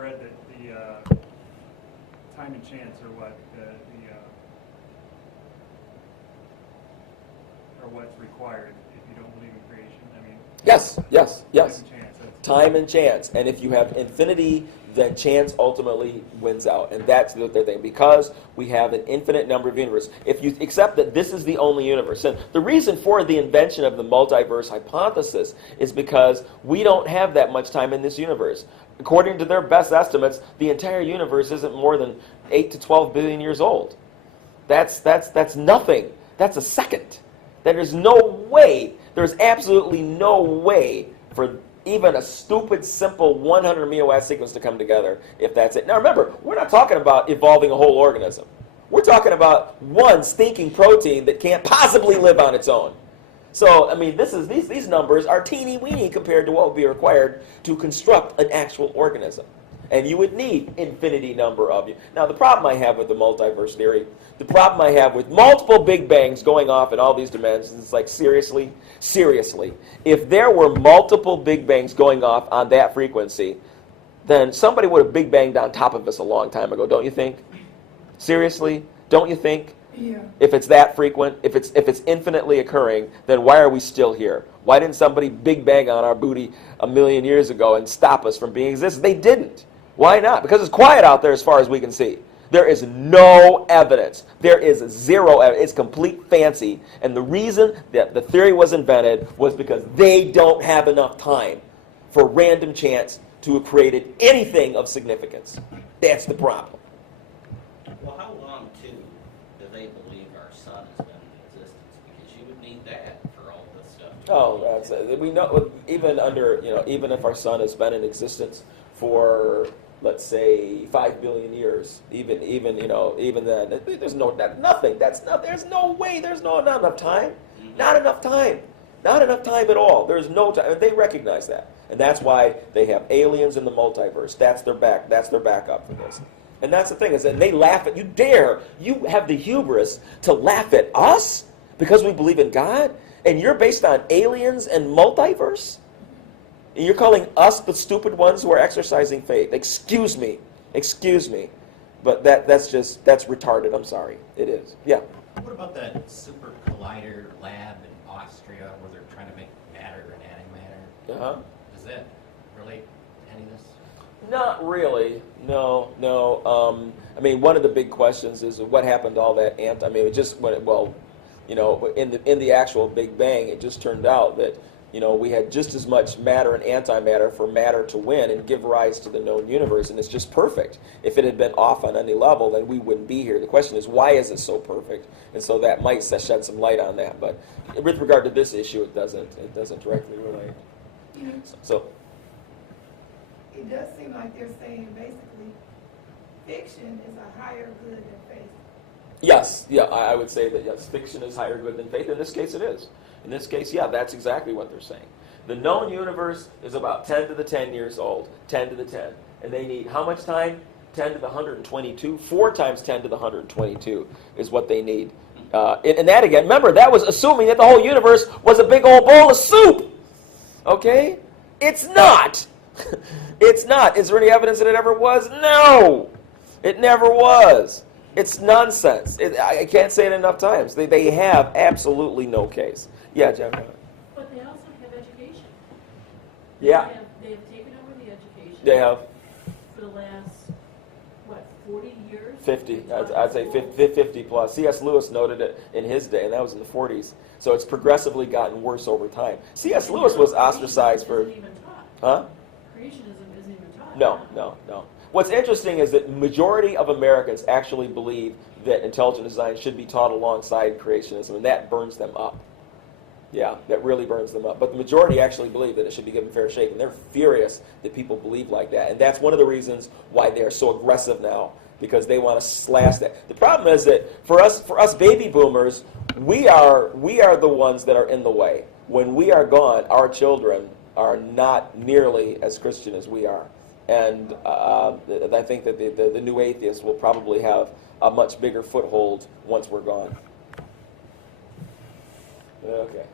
read that the time and chance are what are what's required if you don't believe in creation. I mean, Yes. time and chance. Time and chance. And if you have infinity, then chance ultimately wins out. And that's the thing. Because we have an infinite number of universes. If you accept that this is the only universe, and the reason for the invention of the multiverse hypothesis is because we don't have that much time in this universe. According to their best estimates, the entire universe isn't more than 8 to 12 billion years old. That's nothing. That's a second. There's absolutely no way for even a stupid, simple 100 amino acid sequence to come together if that's it. Now remember, we're not talking about evolving a whole organism. We're talking about one stinking protein that can't possibly live on its own. So, I mean, these numbers are teeny-weeny compared to what would be required to construct an actual organism. And you would need infinity number of you. Now, the problem I have with the multiverse theory, the problem I have with multiple Big Bangs going off in all these dimensions, is like, seriously, if there were multiple Big Bangs going off on that frequency, then somebody would have Big Banged on top of us a long time ago, don't you think? Seriously? Don't you think? Yeah. If it's that frequent, if it's infinitely occurring, then why are we still here? Why didn't somebody Big Bang on our booty a million years ago and stop us from being existent? They didn't. Why not? Because it's quiet out there as far as we can see. There is no evidence. There is zero evidence. It's complete fancy. And the reason that the theory was invented was because they don't have enough time for random chance to have created anything of significance. That's the problem. Well, how long, too, do they believe our sun has been in existence? Because you would need that for all this stuff. Oh, we know even if our sun has been in existence for, let's say, 5 billion years, even then, there's nothing. There's no way. There's not enough time. Not enough time. Not enough time at all. There's no time. They recognize that, and that's why they have aliens in the multiverse. That's their backup for this. And that's the thing, is that they laugh at you have the hubris to laugh at us because we believe in God, and you're based on aliens and multiverse? And you're calling us the stupid ones who are exercising faith. Excuse me. But that's retarded, I'm sorry. It is. Yeah. What about that super collider lab in Austria where they're trying to make matter and antimatter? Uh-huh. Does that relate to any of this? Not really. No. I mean, one of the big questions is what happened to all that in the actual Big Bang, it just turned out that, we had just as much matter and antimatter for matter to win and give rise to the known universe, and it's just perfect. If it had been off on any level, then we wouldn't be here. The question is, why is it so perfect? And so that might shed some light on that. But with regard to this issue, it doesn't directly relate. So. It does seem like they're saying basically fiction is a higher good than faith. Yes, I would say that, yes, fiction is higher good than faith. In this case, it is. In this case, yeah, that's exactly what they're saying. The known universe is about 10 to the 10 years old, 10 to the 10. And they need how much time? 10 to the 122. 4 times 10 to the 122 is what they need. And that again, remember, that was assuming that the whole universe was a big old bowl of soup. Okay? It's not. It's not. Is there any evidence that it ever was? No. It never was. It's nonsense. I can't say it enough times. They have absolutely no case. Yeah, Jeff. But they also have education. Yeah. They have taken over the education. They have. For the last, 40 years? 50. I'd say 50 plus. C.S. Lewis noted it in his day, and that was in the 40s. So it's progressively gotten worse over time. C.S. Lewis was ostracized for... Creationism isn't even taught. Huh? Creationism isn't even taught. No. What's interesting is that majority of Americans actually believe that intelligent design should be taught alongside creationism, and that burns them up. Yeah, that really burns them up. But the majority actually believe that it should be given fair shake, and they're furious that people believe like that. And that's one of the reasons why they're so aggressive now, because they want to slash that. The problem is that for us baby boomers, we are the ones that are in the way. When we are gone, our children are not nearly as Christian as we are. And I think that the new atheists will probably have a much bigger foothold once we're gone. Okay.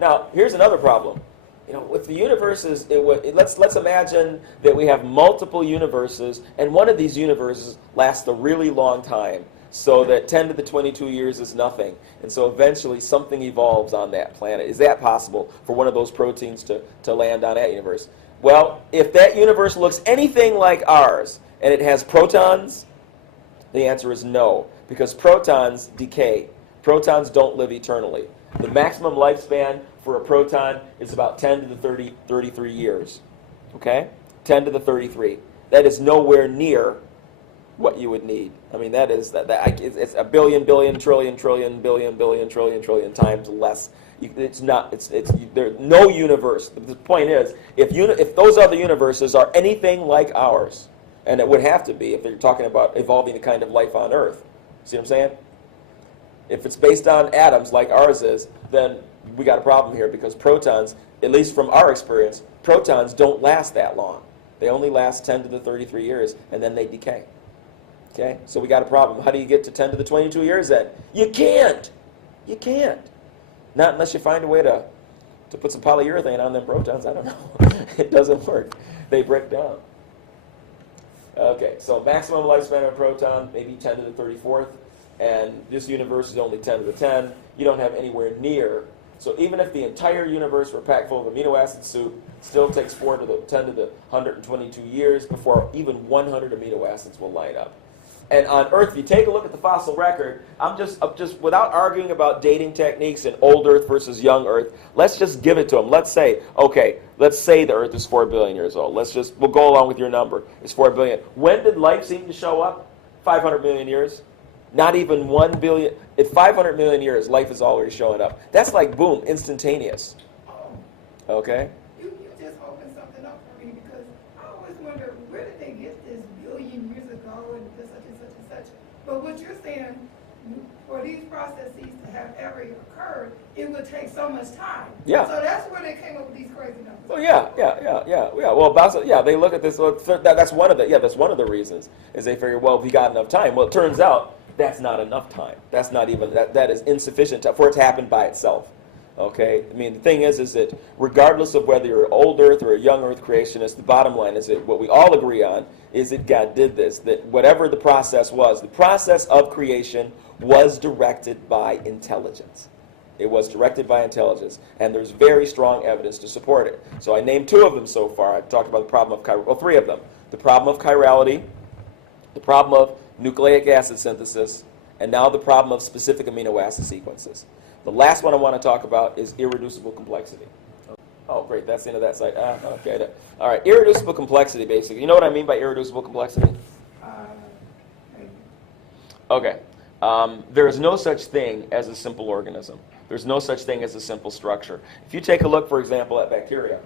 Now, here's another problem. if the universe is, let's imagine that we have multiple universes, and one of these universes lasts a really long time, so that 10 to the 22 years is nothing, and so eventually something evolves on that planet. Is that possible for one of those proteins to land on that universe? Well, if that universe looks anything like ours, and it has protons, the answer is no, because protons decay. Protons don't live eternally. The maximum lifespan for a proton is about 10 to the 33 years. Okay? 10 to the 33. That is nowhere near what you would need. I mean, it's a billion, trillion, trillion times less. There's no universe. The point is, if those other universes are anything like ours, and it would have to be if you're talking about evolving the kind of life on Earth. See what I'm saying? If it's based on atoms like ours is, then we got a problem here, because protons, at least from our experience, protons don't last that long. They only last 10 to the 33 years, and then they decay. Okay? So we got a problem. How do you get to 10 to the 22 years then? You can't. You can't. Not unless you find a way to put some polyurethane on them protons. I don't know. It doesn't work. They break down. Okay, so maximum lifespan of a proton, maybe 10 to the 34th, and this universe is only 10 to the 10. You don't have anywhere near. So even if the entire universe were packed full of amino acid soup, still takes 4 to the 10 to the 122 years before even 100 amino acids will line up. And on Earth, if you take a look at the fossil record, I'm just without arguing about dating techniques and old Earth versus young Earth, let's just give it to them. Let's say the Earth is 4 billion years old. We'll go along with your number. It's 4 billion. When did life seem to show up? 500 million years. Not even 1 billion. At 500 million years, life is already showing up. That's like, boom, instantaneous. Okay? You just opened something up for me, because I always wonder, where did they get this billion years ago and such and such and such? But what you're saying, for these processes to have ever occurred, it would take so much time. Yeah. So that's where they came up with these crazy numbers. Well, yeah. Well, they look at this. Well, that's one of the reasons, is they figure, well, if we got enough time. Well, it turns out that's not enough time. That's not even that is insufficient for it to happen by itself. Okay? I mean, the thing is that regardless of whether you're an old Earth or a young Earth creationist, the bottom line is that what we all agree on is that God did this, that whatever the process was, the process of creation was directed by intelligence. It was directed by intelligence, and there's very strong evidence to support it. So I named 2 of them so far. I talked about the problem of 3 of them. The problem of chirality, the problem of nucleic acid synthesis, and now the problem of specific amino acid sequences. The last one I want to talk about is irreducible complexity. Oh, great, that's the end of that site. Okay. All right, irreducible complexity, basically. You know what I mean by irreducible complexity? Maybe. Okay. There is no such thing as a simple organism. There's no such thing as a simple structure. If you take a look, for example, at bacteria,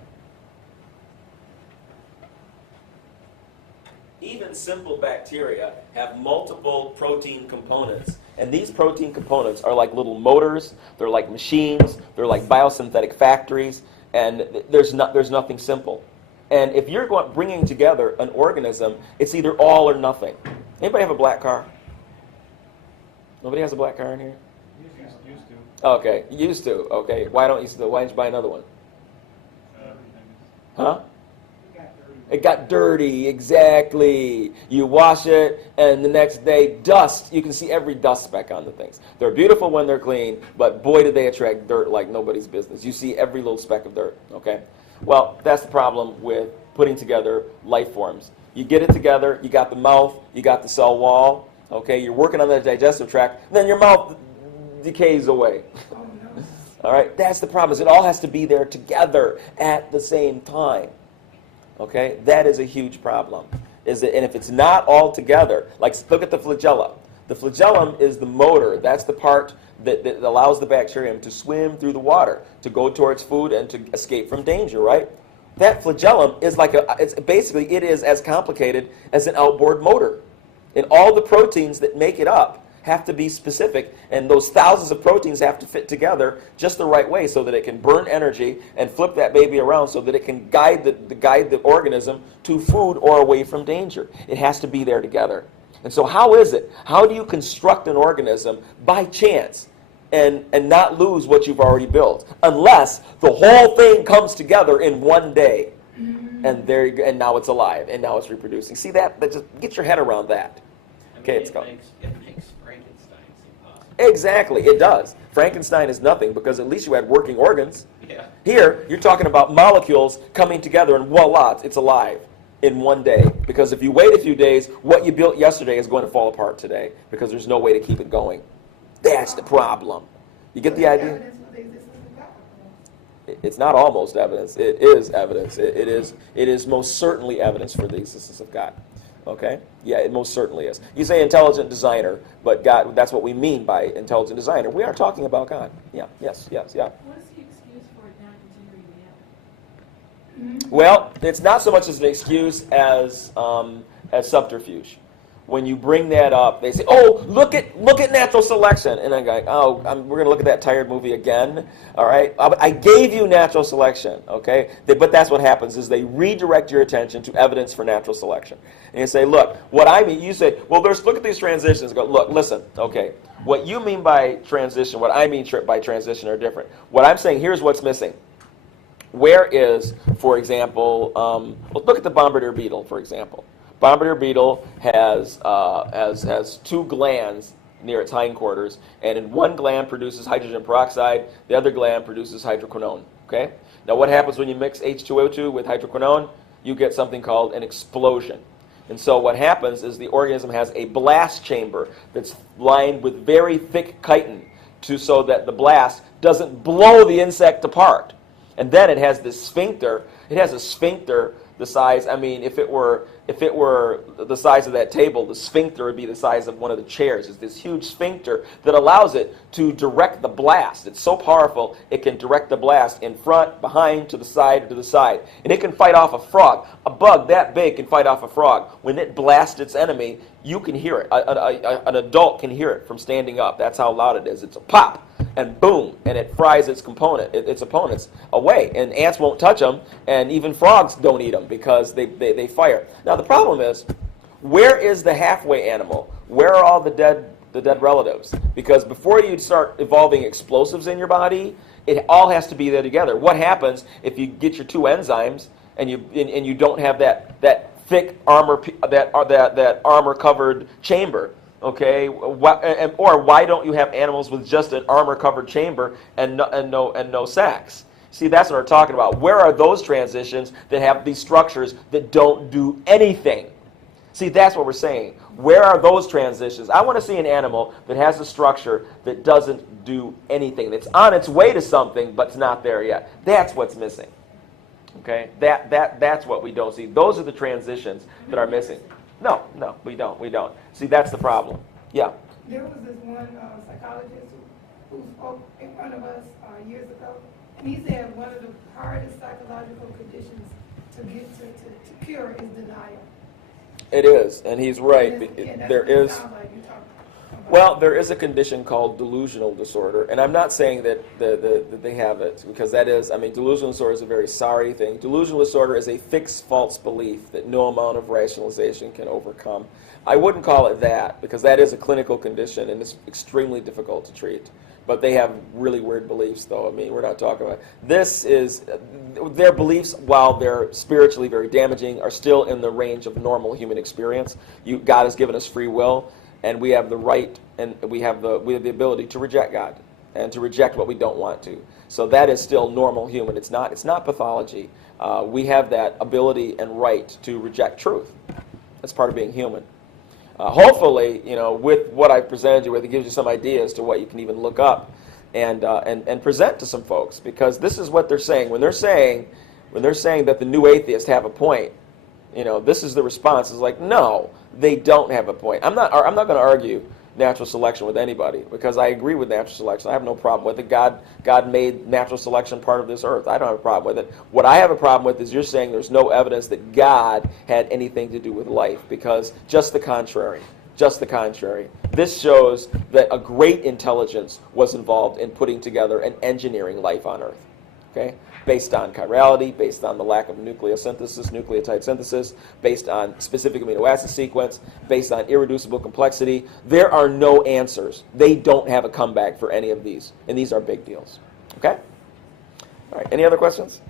even simple bacteria have multiple protein components. And these protein components are like little motors, they're like machines, they're like biosynthetic factories, and there's nothing simple. And if you're bringing together an organism, it's either all or nothing. Anybody have a black car? Nobody has a black car in here? Used to. Okay, used to. Okay, why don't you buy another one? Huh? It got dirty, exactly. You wash it, and the next day, dust. You can see every dust speck on the things. They're beautiful when they're clean, but boy, do they attract dirt like nobody's business. You see every little speck of dirt, okay? Well, that's the problem with putting together life forms. You get it together, you got the mouth, you got the cell wall, okay? You're working on the digestive tract, and then your mouth decays away. All right? That's the problem, is it all has to be there together at the same time. Okay, that is a huge problem. And if it's not all together, like look at the flagella. The flagellum is the motor. That's the part that allows the bacterium to swim through the water, to go towards food and to escape from danger, right? That flagellum is it is as complicated as an outboard motor. And all the proteins that make it up have to be specific, and those thousands of proteins have to fit together just the right way so that it can burn energy and flip that baby around so that it can guide the organism to food or away from danger. It has to be there together. And so how is it? How do you construct an organism by chance? and not lose what you've already built, unless the whole thing comes together in one day, and there you go, and now it's alive, and now it's reproducing. See that? Just get your head around that. I mean, Okay, it makes Frankenstein seem possible. Exactly, it does. Frankenstein is nothing because at least you had working organs. Yeah. Here, you're talking about molecules coming together, and voila, it's alive in one day. Because if you wait a few days, what you built yesterday is going to fall apart today because there's no way to keep it going. That's the problem. You get the idea? Evidence for the existence of God. It's not almost evidence. It is evidence. It is most certainly evidence for the existence of God. Okay? Yeah, it most certainly is. You say intelligent designer, but God, that's what we mean by intelligent designer. We are talking about God. Yeah, yes, yeah. What's the excuse for it not continuing to happen? Well, it's not so much as an excuse as subterfuge. When you bring that up, they say, "Oh, look at natural selection," and I'm going, "Oh, we're going to look at that tired movie again." All right, I gave you natural selection, okay? But that's what happens is they redirect your attention to evidence for natural selection, and you say, "Look, what I mean." You say, "Well, look at these transitions." Go, "Look, listen, okay. What you mean by transition, what I mean by transition are different. What I'm saying here's what's missing. Where is, for example, look at the bombardier beetle, for example." Bombardier beetle has two glands near its hindquarters, and in one gland produces hydrogen peroxide, the other gland produces hydroquinone. Okay? Now what happens when you mix H2O2 with hydroquinone? You get something called an explosion. And so what happens is the organism has a blast chamber that's lined with very thick chitin so that the blast doesn't blow the insect apart. And then it has this sphincter. It has a sphincter the size, I mean, if it were the size of that table, the sphincter would be the size of one of the chairs. It's this huge sphincter that allows it to direct the blast. It's so powerful, it can direct the blast in front, behind, to the side, to the side. And it can fight off a frog. A bug that big can fight off a frog. When it blasts its enemy, you can hear it. An adult can hear it from standing up. That's how loud it is. It's a pop, and boom, and it fries its opponents away. And ants won't touch them, and even frogs don't eat them because they fire. Now the problem is, where is the halfway animal? Where are all the dead relatives? Because before you start evolving explosives in your body, it all has to be there together. What happens if you get your two enzymes and you don't have that thick armor that armor covered chamber? Okay, or why don't you have animals with just an armor covered chamber and no sacs? See, that's what we're talking about. Where are those transitions that have these structures that don't do anything? See, that's what we're saying. Where are those transitions? I want to see an animal that has a structure that doesn't do anything. That's on its way to something, but it's not there yet. That's what's missing. Okay? That's what we don't see. Those are the transitions that are missing. No, we don't. See, that's the problem. Yeah. There was this one psychologist who spoke in front of us years ago, and he said one of the hardest psychological conditions to get to cure is denial. It is, and he's right. And There is. sounds like you're talking about. Well, there is a condition called delusional disorder, and I'm not saying that they have it, because that is, I mean, delusional disorder is a very sorry thing. Delusional disorder is a fixed false belief that no amount of rationalization can overcome. I wouldn't call it that, because that is a clinical condition, and it's extremely difficult to treat. But they have really weird beliefs, though. I mean, we're not talking about this. Is their beliefs, while they're spiritually very damaging, are still in the range of normal human experience. God has given us free will, and we have the right, and we have the ability to reject God and to reject what we don't want to. So that is still normal human. It's not pathology. We have that ability and right to reject truth. That's part of being human. Hopefully, with what I presented you with, it gives you some ideas to what you can even look up and present to some folks, because this is what they're saying. When they're saying that the new atheists have a point, this is the response. Is like, no, they don't have a point. I'm not going to argue natural selection with anybody, because I agree with natural selection. I have no problem with it. God made natural selection part of this earth. I don't have a problem with it. What I have a problem with is you're saying there's no evidence that God had anything to do with life, because just the contrary. Just the contrary. This shows that a great intelligence was involved in putting together and engineering life on earth. Okay? based on chirality, based on the lack of nucleotide synthesis, based on specific amino acid sequence, based on irreducible complexity. There are no answers. They don't have a comeback for any of these, and these are big deals. Okay? All right, any other questions?